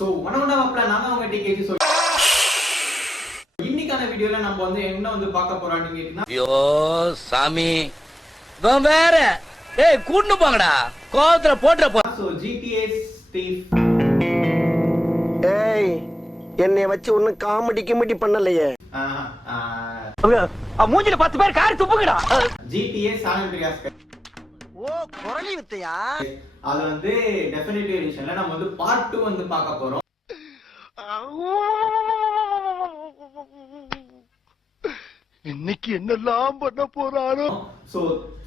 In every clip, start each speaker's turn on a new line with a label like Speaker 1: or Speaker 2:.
Speaker 1: So ஒன்னொன்னா மாப்பிள நான் தான் உங்க டிகேஜி ஸோ இன்னைக்கான வீடியோல நம்ம வந்து என்ன வந்து பார்க்க போறோம் அப்படின்னு கேட்டீங்கன்னா
Speaker 2: ஐயோ சாமி. வேற. ஏய் கூட்டு போங்கடா. கோவத்துல போட்டுற போ.
Speaker 1: ஸோ ஜிடிஏ ஸ்டீவ்
Speaker 3: ஏய் என்னைய வச்சு ஒன்னும் காமெடி கிமெடி பண்ணலையே.
Speaker 2: மூஞ்சில பத்து பேர் காரி துப்புங்கடா.
Speaker 1: ஜிடிஏ சான் அண்ட்ரியாஸ்
Speaker 3: ஓ குரலி வித்தையா?
Speaker 1: அது வந்து டெஃபினட்டிவ் எடிஷன்ல நம்ம வந்து பார்ட் டூ வந்து பார்க்க போறோம்.
Speaker 4: இன்னைக்கு என்னெல்லாம் பண்ண போறாரோ?
Speaker 1: ஸோ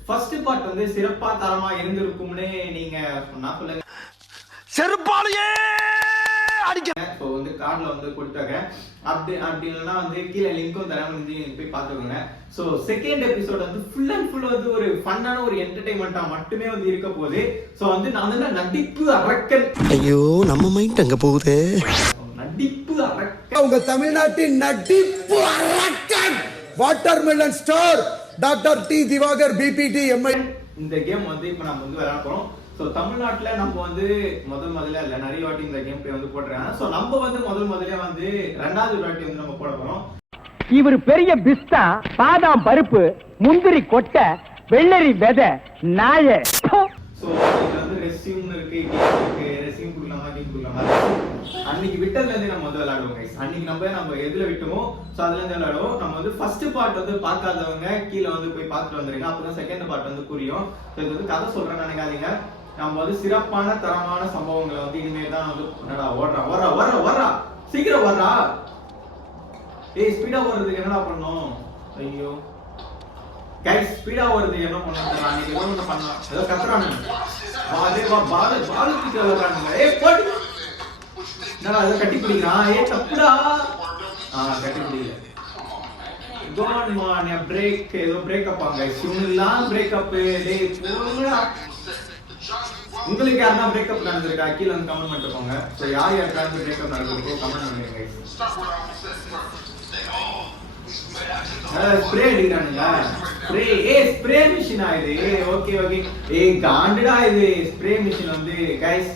Speaker 1: ஃபர்ஸ்ட் பார்ட் வந்து சிறப்பா தரமா இருந்திருக்கும்னு நீங்க சொன்னா சொல்லுங்க.
Speaker 3: செருப்பாலையே! அடிக்க
Speaker 1: ஸோ வந்து கார்டில் வந்து கொடுத்தாங்க. அப்படி அப்படி இல்லைன்னா வந்து கீழே லிங்க்கும் தரேன் வந்து போய் பார்த்துக்கோங்க. ஸோ செகண்ட் எபிசோட் வந்து ஃபுல் அண்ட் ஃபுல் வந்து ஒரு ஃபன்னான ஒரு என்டர்டைன்மெண்ட்டாக மட்டுமே வந்து இருக்க போகுது. ஸோ வந்து நான் வந்து நடிப்பு அரக்கன்.
Speaker 3: ஐயோ நம்ம மைண்ட் அங்க போகுது.
Speaker 1: நடிப்பு அரக்கன்.
Speaker 5: உங்க தமிழ்நாட்டின் நடிப்பு அரக்கன். Watermelon star doctor D Diwakar PPT எம்ஐ
Speaker 1: இந்த கேம் வந்து இப்போ நம்ம வந்து விளையாட போறோம். ஸோ தமிழ்நாட்டில் நம்ம வந்து முதல் முதல்ல இல்லை நிறைய வாட்டி இந்த கேம் பிளே வந்து போட்டுருக்காங்க. ஸோ நம்ம வந்து முதல் முதல்ல வந்து ரெண்டாவது வாட்டி வந்து நம்ம போட போறோம்.
Speaker 6: இவர் பெரிய பிஸ்தா பாதாம் பருப்பு முந்திரி கொட்டை வெள்ளரி விதை நாய.
Speaker 1: ஸோ இதுல வந்து ரெஸ்யூம் இருக்கு கேம் இருக்கு ரெஸ்யூம் கொடுக்கலாமா கேம் கொடுக்கலாமா? அன்னைக்கு விட்டதுல இருந்து நம்ம வந்து விளையாடுவோம் guys. அன்னைக்கு நம்ம நம்ம எதுல விட்டோமோ ஸோ அதுல இருந்து விளையாடுவோம். நம்ம வந்து ஃபர்ஸ்ட் பார்ட் வந்து பார்க்காதவங்க கீழே வந்து போய் பார்த்துட்டு வந்துருங்க. அப்பதான் செகண்ட் பார்ட் வந்து புரியும். இது வந்து கதை சொல்றேன்னு நினைக்காதீங்க. நம்ம வந்து சிறப்பான தரமான சம்பவங்களை வந்து இனிமேல் தான் வந்து என்னடா ஓடுறா வர்றா வர்றா வர்றா சீக்கிரம் வர்றா ஏய் ஸ்பீடா ஓடுறதுக்கு என்னடா பண்ணும் ஐயோ. கைஸ் ஸ்பீடா ஓடுறதுக்கு என்ன பண்ணலாம் அன்னைக்கு ஏதோ ஒன்று பண்ணலாம். ஏதோ கத்துறானுங்க. அதே வா பாலு பாலு கிட்ட வர்றானுங்க ஏய் போட்டு என்னடா ஏதோ கட்டி பிடிக்கிறான். ஏ தப்புடா. ஆ கட்டி பிடிக்கல. கோன் மான் பிரேக் ஏதோ பிரேக்கப் ஆங்க இவனுலாம் பிரேக்கப் டேய் போங்கடா உங்களுக்கு யாருன்னா பிரேக்கப் நடந்திருக்கா? கீழே வந்து கமெண்ட் பண்ணிட்டு போங்க. ஸோ யார் யாருக்காவது பிரேக்கப் நடந்திருக்கோ? கமெண்ட் பண்ணுங்க ஸ்ப்ரே அடிக்கிறானுங்களா? ஸ்ப்ரே ஏ ஸ்ப்ரே மிஷினா இது? ஓகே ஓகே ஏ காண்டுடா இது? ஸ்ப்ரே மிஷின் வந்து கைஸ்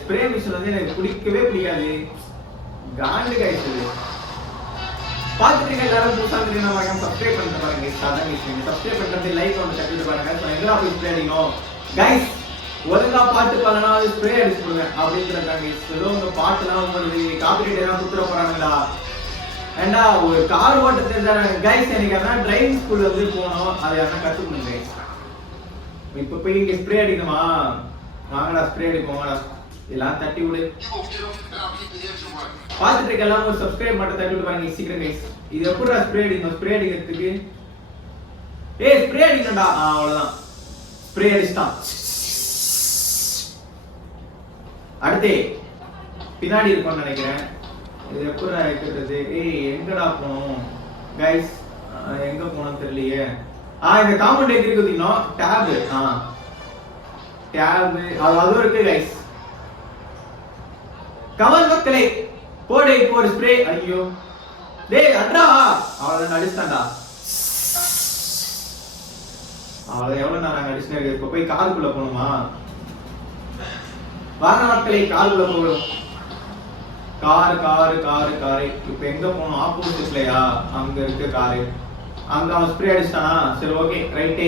Speaker 1: ஸ்ப்ரே மிஷின் வந்து எனக்கு பிடிக்கவே பிடிக்காது. காண்டு கைஸ் இது. பார்த்துட்டு எல்லாரும் புதுசாக இருக்கு நம்ம சப்ஸ்கிரைப் பண்ணிட்டு பாருங்க. சாதாரண விஷயம். சப்ஸ்கிரைப் பண்ணுறது லைக் வந்து தட்டிட்டு பாருங்க. ஸோ எங்கடா போய் ஸ்ப்ரே அடிக்கணும்? கைஸ் ஒழுங்கா பாட்டு பண்ணனா அது ஸ்ப்ரே அடிச்சுடுங்க அப்படின்றாங்க ஏதோ உங்க பாட்டுலாம் உங்களுக்கு காப்பிரைட் எல்லாம் குத்துற போறாங்களா ஏண்டா ஒரு கார் ஓட்ட தெரிஞ்சாங்க கைஸ் எனக்கு யாரா டிரைவிங் ஸ்கூல்ல வந்து போனோம். அதை யாரா கத்துக்கணும் கைஸ் இப்ப போய் இங்க ஸ்ப்ரே அடிக்கணுமா? வாங்கடா ஸ்ப்ரே அடிப்போம் எல்லாம் தட்டி விடு. பார்த்துட்டு இருக்க எல்லாம் ஒரு சப்ஸ்கிரைப் மட்டும் தட்டி விட்டு பாருங்க சீக்கிரம் கைஸ் இது எப்படிடா ஸ்ப்ரே அடிக்கணும்? ஸ்ப்ரே அடிக்கிறதுக்கு? ஏய் ஸ்ப்ரே அடிக்கணும்டா. அவ்வளவுதான். ஸ்ப்ரே அடிச்சுட்டான். அடுத்து பின்னாடி இருக்கும்னு நினைக்கிறேன். இது எப்படா இருக்கிறது? ஏய் எங்கடா போனோம்? கைஸ் எங்க போனோம் தெரியலையே. ஆ இந்த காமெண்ட் எங்க இருக்கு இன்னும் டேப் ஆ. டேப் அது அதுவும் இருக்கு கைஸ் கமல் மக்களே போடு இப்போ ஒரு ஸ்ப்ரே ஐயோ. டேய் அட்ரா. அவ்வளவுதான் அடிச்சிட்டான்டா. அவ்வளவு எவ்வளவு நான் அடிச்சுனே இருக்கு? இப்ப போய் காருக்குள்ள போகணுமா? வாங்க மக்களே காருக்குள்ள போகணும். Car car car car. இப்ப எங்க போகணும்? ஆப்போசிட்லயா அங்க இருக்கு காரு. அங்க அவன் ஸ்ப்ரே அடிச்சானா சரி ஓகே ரைட்டு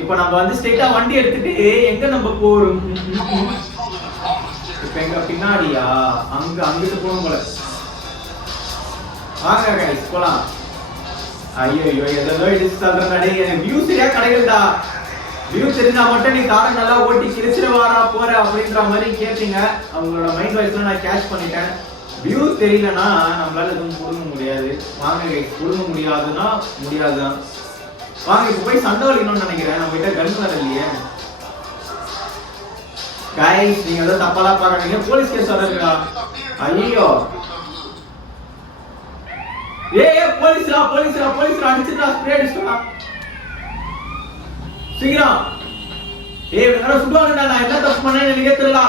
Speaker 1: இப்ப நம்ம வந்து ஸ்ட்ரெயிட்டா வண்டி எடுத்துட்டு எங்க நம்ம போறோம்? இப்ப எங்க பின்னாடியா? அங்க அங்கிட்டு போகணும் போல. வாங்க கைஸ் போலாம். ஐயோ ஐயோ எதோ இடிச்சு தள்ளுறா டேய் எனக்கு வியூ சரியா கிடைக்கலடா. வியூ தெரிஞ்சா மட்டும் நீ காரை நல்லா ஓட்டி கிழிச்சிருவாரா போற அப்படின்ற மாதிரி கேட்டீங்க. அவங்களோட மைண்ட் வாய்ஸ்ல நான் கேஷ் பண்ணிட்டேன். வியூ தெரியலனா நம்மளால எதுவும் கொடுக்க முடியாது. வாங்க கொடுக்க முடியாதுன்னா முடியாதுதான் வாங்க இப்ப போய் சண்டை வலிக்கணும்னு நினைக்கிறேன். நம்ம கிட்ட கன் வேற இல்லையே. கைஸ் நீங்க ஏதோ தப்பாலாம் பாக்குறீங்க போலீஸ் கேஸ் வரதுக்கா ஐயோ. ஏ ஏ போலீஸ்ரா போலீஸ்ரா போலீஸ்ரா அடிச்சுட்டா ஸ்ப்ரே அடிச்சுட்டா சீக்கிரம். ஏய் வேற சுடுவாங்கடா நான் என்ன தப்பு பண்ணேன்னு எனக்கே தெரியல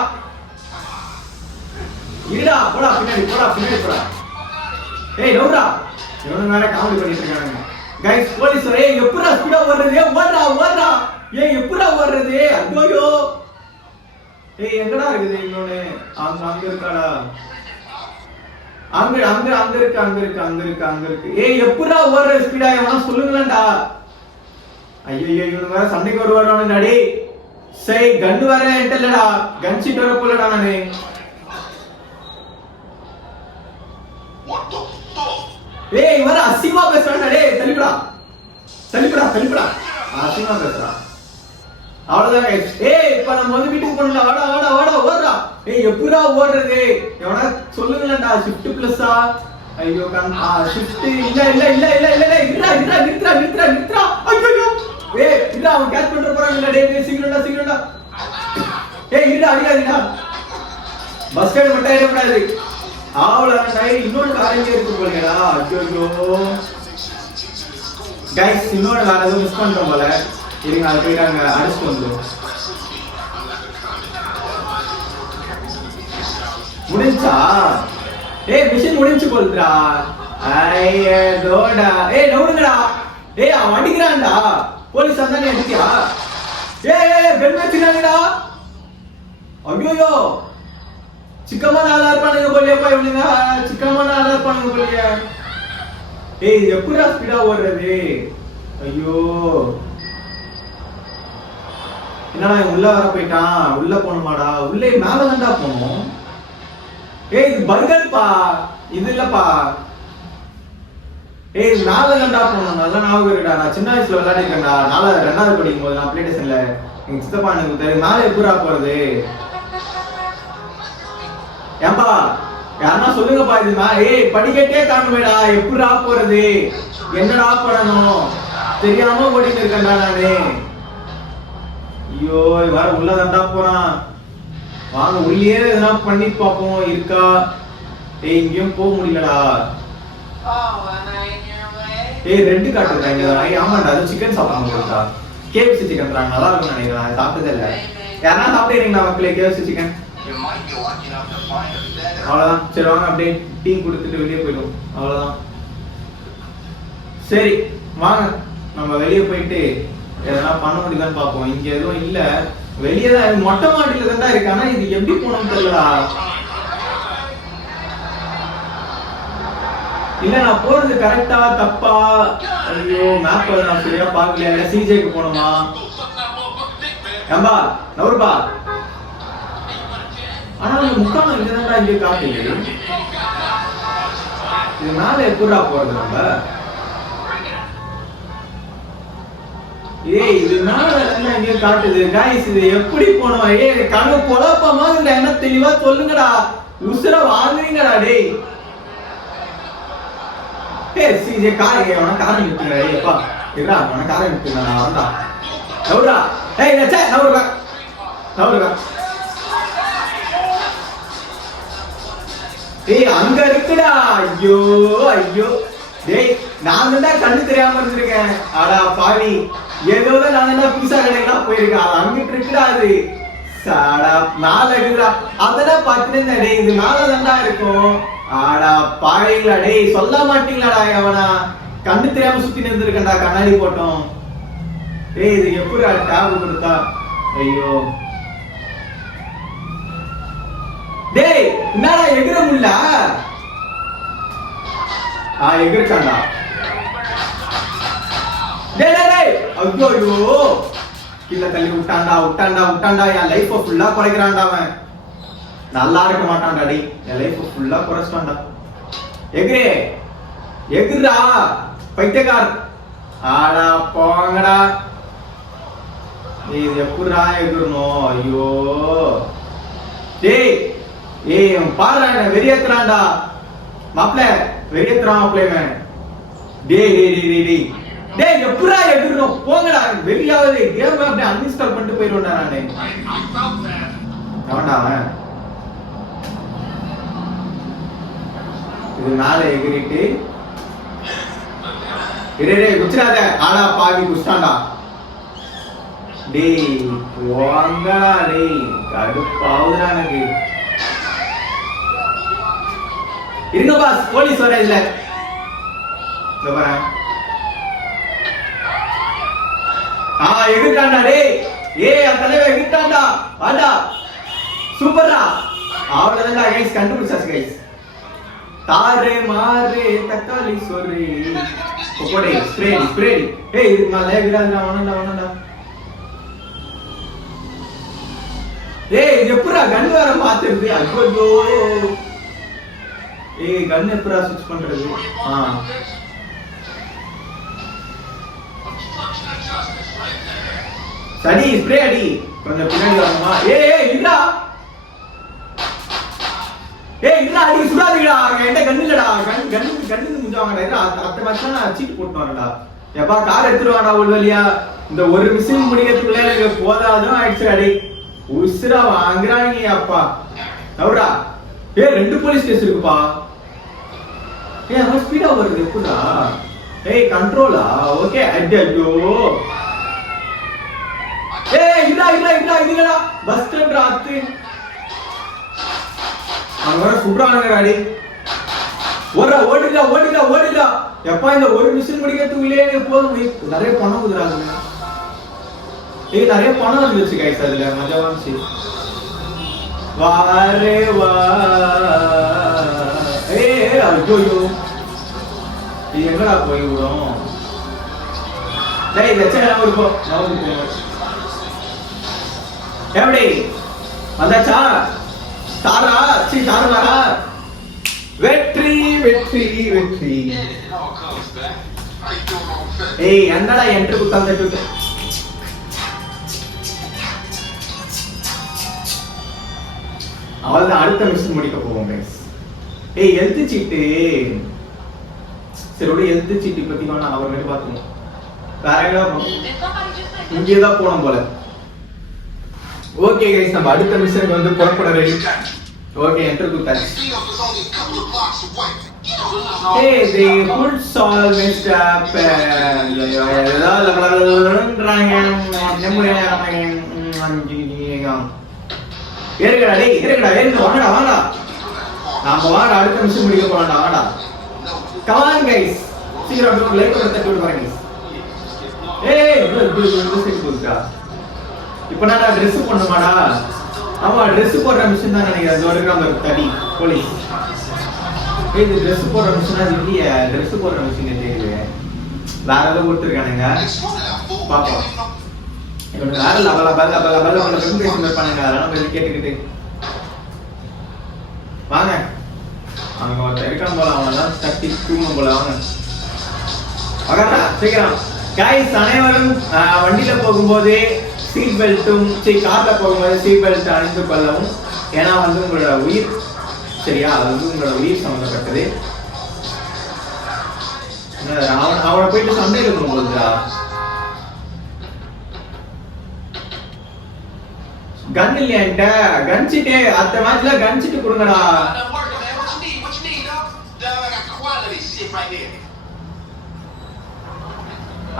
Speaker 1: இருடா போடா பின்னாடி போடா பின்னாடி போடா. ஏய் நவுடா இவனுங்க வேற காமெடி பண்ணிட்டு இருக்கானுங்க. கைஸ் போலீஸ் ஏய் எப்படா ஸ்பீடா ஓடுறது? ஏய், ஓடுறா ஓடுறா. ஏய் எப்படா ஓடுறது? ஐயோ ஏய் எங்கடா இருக்குது இன்னொன்னு? அங்க அங்க இருக்காடா. அங்க அங்க அங்க இருக்கு அங்க இருக்கு அங்க இருக்கு அங்க இருக்கு. ஏய் எப்படா ஓடுற ஸ்பீடா எவனா சொல்லுங்களேன்டா. ஐயோ இவங்க வேற சண்டைக்கு வருவாடானு டேய் சரி கண்டு வேற என்கிட்ட இல்லடா. கன் சீட் வர போலடா நானு ஏய் இவன் வேற அசிங்கமா டேய் தள்ளிப்படா தள்ளிப்படா தள்ளிப்படா அசிங்கமா பேசுறா அவ்வளவுதான் ஏய் இப்ப நம்ம வந்து வீட்டுக்கு போனல வாடா வாடா வாடா ஓடுறா. ஏய் எப்படா ஓடுறது? எவனா சொல்லுங்களேன்டா ஷிஃப்ட் பிளஸ்ஸா ஐயோ கண்ணா ஷிஃப்ட் இல்ல இல்ல இல்ல இல்ல இல்ல இல்ல இருடா இருடா நிறுத்துடா நிறுத்துடா நிறுத்துடா. ஐயோ ஏய் இல்ல அவன் கேட்ச் பண்ற போறாங்க டேய் டேய் சீக்கிரம்டா சீக்கிரம்டா ஏய் இருடா அடிக்காதீடா பஸ் ஸ்டாண்ட் மட்டும் ஏறக்கூடாது. அவ்வளவுதான் இன்னொரு காரங்க இருக்கு போலீங்களா ஐயோ கைஸ் இன்னொரு வேற எதுவும் மிஸ் பண்ணிட்டோம் போல. இருங்க அது போயிட்டு அங்க அடிச்சுட்டு வந்துடும் முடிஞ்சா? ஏய் மிஷின் முடிஞ்சு போகுதுடா. டோடா ஏய் நவுடுங்கடா. ஏய் அவன் அடிக்கிறான்டா. போலீஸ் வந்தா நீ அடிக்கியா ஏய் பெண் வச்சுக்கிறாங்கடா ஐயோ சிக்கமான ஆளா இருப்பானுங்க போலியப்பா இவனுங்க. சிக்கமான ஆளா இருப்பானுங்க போலியா. ஏய் இது ஸ்பீடா ஓடுறது? ஐயோ. என்னடா உள்ள வர போயிட்டான்? உள்ள போகணுமாடா? உள்ளே மேல தான்டா போகணும். ஏய் இது பர்கர்ப்பா இது இல்லப்பா. ஏய் நாலு மேல போனோம் நல்லா ஞாபகம் இருக்குடா. நான் சின்ன வயசுல விளையாடிருக்கேன்டா. நாலாவது ரெண்டாவது படிக்கும் போது நான் பிளே ஸ்டேஷன்ல எங்க சித்தப்பா எனக்கு தெரியும் நாலு எப்படிடா போறது? ஏம்பா யாருன்னா சொல்லுங்கப்பா இது ஏய் படிக்கட்டே காணுமேடா எப்படிடா போறது? என்னடா பண்ணணும்? தெரியாம ஓடிட்டு இருக்கேன்டா நானு. ஐயோ வர உள்ள உள்ளதாண்டா போறான். வாங்க உள்ளே எதனா பண்ணி பார்ப்போம். இருக்கா? ஏய் இங்கேயும் போக முடியலடா. ஏய் ரெண்டு காட்டுறாங்க ஆமாண்டா அது சிக்கன் சாப்பிடணும் இருக்கா கேஎஃப்சி சிக்கன் தராங்க. நல்லா இருக்கும் நினைக்கிறேன் சாப்பிட்டதே இல்லை. யாரா சாப்பிட்டீங்களா மக்களே கேஎஃப்சி சிக்கன் அவ்வளவுதான். சரி வாங்க அப்படியே டீ கொடுத்துட்டு வெளியே போயிடும் அவ்வளவுதான். சரி வாங்க. நம்ம வெளியே போயிட்டு எதனா பண்ண முடியுதான்னு பார்ப்போம். இங்க எதுவும் இல்ல. வெளியே தான் மொட்டை மாடியில தான் இருக்கு. ஆனா இது எப்படி போகணும்னு தெரியலடா. இல்ல நான் போறது கரெக்டா தப்பா? ஐயோ மேப் நான் சரியா பார்க்கல இல்ல சிஜேக்கு போனோமா ஏம்பா நவருப்பா. ஆனா அந்த முக்காலம் இங்கதான்டா இங்க காட்டுது. இது மேல எப்படிடா போறது நம்ம? ஏய் இது மேல என்ன இங்க காட்டுது. காய்ஸ் இது எப்படி போனோம் ஏய் கண்ணு குழப்பமா இந்த என்ன தெளிவா சொல்லுங்கடா. உசுர வாங்குறீங்கடா டேய். ஏ சிஜே கார் ஏய் அவன காரை நிறுத்துங்கடா ஏய் அப்பா இருடா அவன காரை நிறுத்துங்க நான் வரடா நவுடா ஏய் நச்சே நவுடுடா நவுடுடா ஏய் அங்க இருக்குடா ஐயோ ஐயோ டேய் நான் தான் கண்ணு தெரியாம இருந்திருக்கேன். அடா பாவி ஏதோ தான் நான் தான் புதுசா கடைக்கெல்லாம் போயிருக்கேன் அது அங்கிட்டு இருக்குடா அது சாடா மேல இருக்குடா அதெல்லாம் பார்த்துட்டு டேய் இது மேல தான்டா இருக்கும். ஆடா பாவைங்களா டேய் சொல்ல மாட்டீங்களாடா அவனா கண்ணு தெரியாம சுத்தி நின்றுருக்கேன்டா கண்ணாடி போட்டோம். டேய் இது எப்படி டேப் கொடுத்தா? ஐயோ. டேய் என்னடா எகிர முடியல ஆ எகிர்க்காண்டா டேய் டேய் டேய். ஐயோ ஐயோ. தள்ளி விட்டான்டா விட்டான்டா விட்டான்டா. என் லைஃப்பை ஃபுல்லாக குறைக்கிறான்டா அவன். நல்லா இருக்க மாட்டான்டா டேய் என் லைஃப ஃபுல்லா குறைச்சிட்டான்டா. எகிரே எகிரா பைத்தியக்கார். ஆடா போங்கடா. இது எப்படிடா எகிரணும் ஐயோ. டேய் ஏய் பாருடா என்ன வெறியேத்துறான்டா. மாப்ள வெறியேத்துறான் மாப்ள இவன். டேய் டேய் டேய் டேய் டேய். டேய் எப்படா எடுக்கணும் போங்கடா வெறியாவது கேம் அப்படியே அன்இன்ஸ்டால் பண்ணிட்டு போயிடுவேன்டா நானு. அவன்டா அவன்? இது மேல எகிரிட்டு. டேய் டேய் குச்சிராத ஆடா பாவி குச்சிட்டான்டா டேய் போங்கடா டேய் கடுப்பாவுதுடா எனக்கு. இருங்க பாஸ் போலீஸ் வர இல்ல. இந்த பாரேன் ஆ எகிட்டான்டா டேய். ஏய் அந்த தலைவன் எகிட்டான்டா வாடா. சூப்பர்டா அவ்வளவுதான் கைஸ் கண்டுபிடிச்சாச்சு கைஸ் தாரே மாறு தக்காளி சொரு போடே ஸ்ப்ரே ஸ்ப்ரே. ஏய் இது மேல விடாதடா வேணாம்டா வேணாம்டா ஏய் இது எப்படா கன் வேற மாத்துறது? ஐயோ ஏய் கன் எப்படா ஸ்விட்ச் பண்றது? ஆ. சரி ஸ்ப்ரே அடி. கொஞ்சம் பின்னாடி வரணுமா? ஏய் ஏய் இல்லடா. ஏய் இல்ல அடி சுடாதீங்கடா. என்கிட்ட கண்ணு இல்லடா. கண் கண்ணு கண்ணு முடிஞ்சாங்கடா இது அத்த அத்த நான் சீட்டு போட்டு வரேன்டா. எப்பா கார் எடுத்துட்டு வாடா ஒரு வழியா. இந்த ஒரு மிஷின் முடிக்கிறதுக்குள்ள எனக்கு போதாதும் ஆயிடுச்சு அடி. உசுரா வாங்குறாங்க அப்பா. எவ்வளா ஏய் ரெண்டு போலீஸ் கேஸ் இருக்குப்பா. ஏ அவன் ஸ்பீடா வருது எப்படா ஏய் கண்ட்ரோலா ஓகே அடி ஐயோ ஏய் இல்ல இல்ல இல்ல இல்லடா. பஸ் ஸ்டாண்ட் அத்து அவங்க வர சுடுறானுங்க அடி ஓடுறா ஓடிடா ஓடிடா ஓடிடா. எப்பா இந்த ஒரு மிஷின் முடிக்கிறதுக்குள்ளே எனக்கு போதும். நிறைய பணம் குதுறாங்க ஏய் நிறைய பணம் இருந்துச்சு கைஸ் அதுல. மஜாவா இருந்துச்சு வாரே வா. ஏ ஐயோ இது எங்கடா போய் விடும்? டேய் வச்சா நான் ஒரு போ நான் ஒரு போ எப்படி வந்தாச்சா? தாரா சி தாரா வெற்றி வெற்றி வெற்றி. ஏய் என்னடா என்ட்ரி குத்தால் அவள்தான் அவள் தான் அடுத்த மிஸ் முடிக்க போவோம் கைஸ் ஏய் எழுத்து சீட்டு சரி ஒரு எழுத்து சீட்டு பத்தி நான் அவர்கிட்ட பார்த்துக்கணும் வேற எங்க போகணும்? இங்கே தான் போனோம் போல. ஓகே கைஸ் நம்ம அடுத்த மிஷனுக்கு வந்து புறப்பட ரெடி ஓகே என்டர் குத்தாச்சு ஏய் தி ஃபுல் சால் மிஸ்ட் அப் ஏதாவது லபலபலன்றாங்க ஏறுங்கடா டேய் ஏறுங்கடா ஏறுங்க வாங்கடா வாங்கடா நாம வாங்கடா அடுத்த மிஷன் முடிக்க போலாம்டா வாங்கடா கமான் கைஸ் சீக்கிரம் லைக் பண்ண தட்டி ஏய் இது இப்போ நான் ட்ரெஸ் பண்ணுமாடா ஆமா ட்ரெஸ் போடுற மிஷின் தான் நினைக்கிறேன் அது வரைக்கும் அந்த தடி போலீஸ் இது ட்ரெஸ் போடுற மிஷினா அது இல்லையே. Dress போடுற மிஷின் தெரியுது வேற ஏதோ கொடுத்துருக்கானுங்க. பாப்போம். இவனுக்கு வேற லபல பல்ல பல்ல பல்ல பல்ல பிரசன்டேஷன் வைப்பானுங்க அதெல்லாம் போய் கேட்டுக்கிட்டு. வாங்க. அங்க ஒருத்தர் இருக்கான் போல அவனை தான் தட்டி தூங்க போல வாங்க சீக்கிரம். காய்ஸ் அனைவரும் வண்டியில போகும்போது சீட் பெல்ட்டும் சரி கார்ல போகும்போது சீட் பெல்ட் அணிந்து கொள்ளவும். ஏன்னா வந்து உங்களோட உயிர் சரியா? அது வந்து உங்களோட உயிர் சம்மந்தப்பட்டது என்ன, அவன் அவனை போயிட்டு சந்தையிருக்கும் போதுடா கன் இல்லையா என்கிட்ட? கன்சிட்டு அத்த மேட்ச்ல கன்சிட்டு கொடுங்கடா.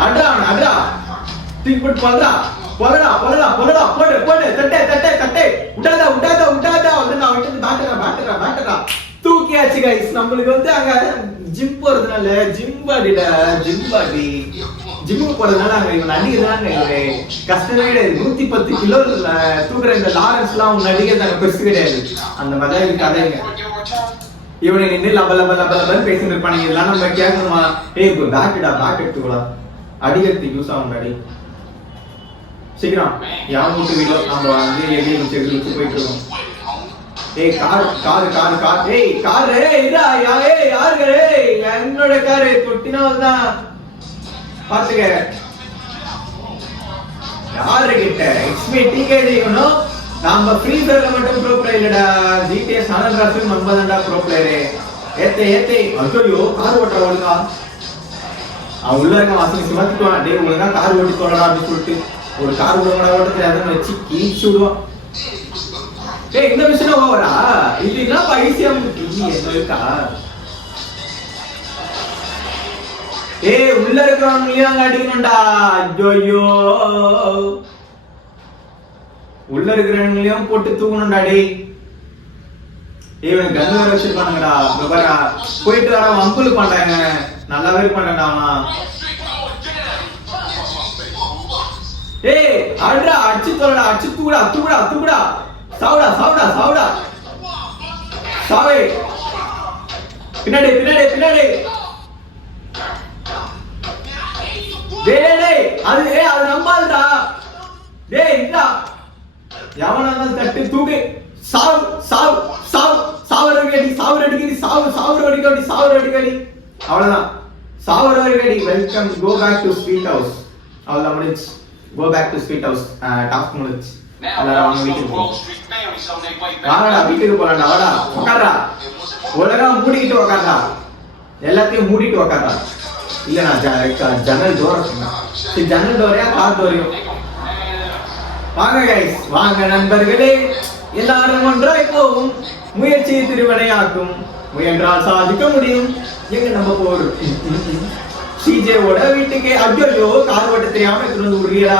Speaker 1: அடா அடா தூக்கி போட்டு போடா போடா போடா போடா போடு போடு தட்டே தட்டே தட்டே. விடாதா விடாதா விடாதா வந்து நான் விட்டு பாட்டுறா பாட்டுறா பாட்டுறா. தூக்கியாச்சு கைஸ் நம்மளுக்கு வந்து அங்க ஜிம் போறதுனால ஜிம் பாடிட ஜிம் பாடி ஜிம்முக்கு போறதுனால அங்க இவன் நடிகதாங்க இவரு கஷ்டமே கிடையாது. நூத்தி பத்து கிலோ தூக்குற இந்த லாரன்ஸ் எல்லாம் உன் நடிகர் பெருசு கிடையாது. அந்த மாதிரி கதைங்க இவனை நின்று லப லப லப லபன்னு பேசிட்டு இருப்பானுங்க. இதெல்லாம் நம்ம கேட்கணுமா? ஏய் இப்போ பேக்கெட்டா பேக்கெட் எடுத்துக்கலாம் அடிக்கிறதுக்கு யூஸ் ஆகும் அடி சீக்கிரம். யார் வீட்டு வீடோ நம்ம வந்து எதிரி வச்சு எதிரி வச்சு போயிட்டு இருக்கோம். ஏய் கார் கார் கார் கார். ஏய் கார் ஏய் இதா யா ஏய் யாருங்க ஏய் என்னோட கார் தொட்டினா தான் பாத்துக்க. யாரு கிட்ட it's me TKD you know நாம ஃப்ரீ ஃபயர்ல மட்டும் ப்ரோ பிளேயர் இல்லடா. ஜிடிஏ சானல் ராசு நம்ம தான்டா ப்ரோ பிளேயர் ஏத்தே ஏத்தே. ஐயோ கார் ஓட்டுற ஒழுங்கா? அவன் உள்ள இருக்க வாசனை சுமத்துக்குவான் டேய் ஒழுங்கா கார் ஓட்டி போறடா அப்படின்னு சொல்லிட்டு. ஒரு கார் கூட ஓட்ட தெரியாதுன்னு வச்சு கீச்சு விடுவான் டேய் இந்த மிஷினா ஓவரா? இது பைசியம் ஈஸியா என்ன இருக்கா? ஏய் உள்ள இருக்கிறவங்களையும் அங்க அடிக்கணும்டா. ஐயோ உள்ள இருக்கிறவங்களையும் போட்டு தூக்கணும்டா டேய். இவன் கன் வேற வச்சிருப்பானுங்கடா. போயிட்டு வர வம்புல் பண்றாங்க. நல்லாவே பண்றான்டா அவனா. ஏய் அடடா அடிச்சு தொலைடா அடிச்சு தூடா தூடா தூடா சாவுடா சாவுடா சாவுடா. சாவே. பின்னாடி பின்னாடி பின்னாடி. டேய் டேய், அது ஏ அது நம்பாதுடா. டேய் இந்தா எவனா இருந்தாலும் தட்டு தூக்கு. சாவு சாவு சாவு சாவர அடிக்கடி சாவர அடிக்கடி சாவு சாவர அடிக்கடி சாவர அடிக்கடி அவ்வளவுதான். சாவர அடிக்கடி welcome go back to sweet house அவ்வளவுதான் முடிஞ்சு go back to sweet house task முடிஞ்சு எல்லாரும் அவங்க வீட்டுக்கு போ வாங்கடா வீட்டுக்கு போலாம்டா வாடா உட்கார்றா உலகம் மூடிக்கிட்டு உட்கார்றா எல்லாத்தையும் மூடிட்டு உட்கார்றா இல்ல நான் ஜன்னல் டோர் சரி, ஜன்னல் டோரையா கார் டோரையும் வாங்க கைஸ் வாங்க நண்பர்களே. எல்லாரும் ஒன்றாய் போவோம் முயற்சி திருவினையாக்கும் முயன்றால் சாதிக்க முடியும். எங்க நம்ம போறோம் சிஜேவோட வீட்டுக்கு ஐயோ கார் ஓட்ட தெரியாம எடுத்துட்டு வந்து விடுறீடா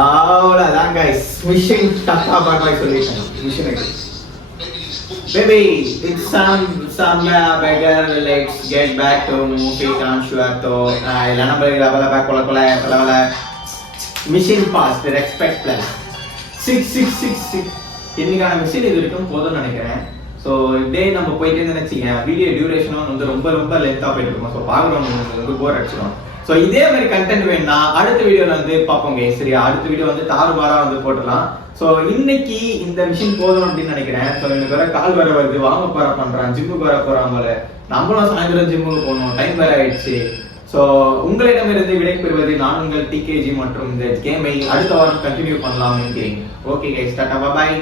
Speaker 1: அவ்வளவுதான் கைஸ் மிஷின் டப்பா பாக்கா சொல்லிட்டேன். மிஷினுக்கு Baby, it's some somewhere uh, better. Let's get back to movie concerto. Ah, இல்லைன்னா பல பல பல கொல கொல பல பல machine pass respect plus six six six six இன்னைக்கான மிஷின் இது வரைக்கும் போதும்னு நினைக்கிறேன். ஸோ இப்படியே நம்ம போயிட்டே நினைச்சிங்க வீடியோ டியூரேஷனும் வந்து ரொம்ப ரொம்ப லென்த்தாக போயிட்டு இருக்கும்? ஸோ பார்க்குறவங்க வந்து போர் அடிச்சிடும். ஸோ இதே மாதிரி கண்டென்ட் வேணும்னா அடுத்த வீடியோவில் வந்து பார்ப்போங்க சரியா? அடுத்த வீடியோ வந்து தாறுமாறா வந்து போட்டலாம் ஸோ இன்னைக்கு இந்த மிஷின் போதும் அப்படின்னு நினைக்கிறேன். ஸோ எனக்கு வேற கால் வர வருது. வாங்க போற பண்ணுறான் ஜிம்முக்கு வர போறாங்களே நம்மளும் சாயந்தரம் ஜிம்முக்கு போகணும். டைம் வேற ஆயிடுச்சு. ஸோ உங்களிடமிருந்து விடைபெறுவது நான் உங்கள் டிகேஜி மற்றும் இந்த கேமை அடுத்த வாரம் கண்டினியூ பண்ணலாம் நினைக்கிறேன். ஓகே கைஸ் டாடா பாய்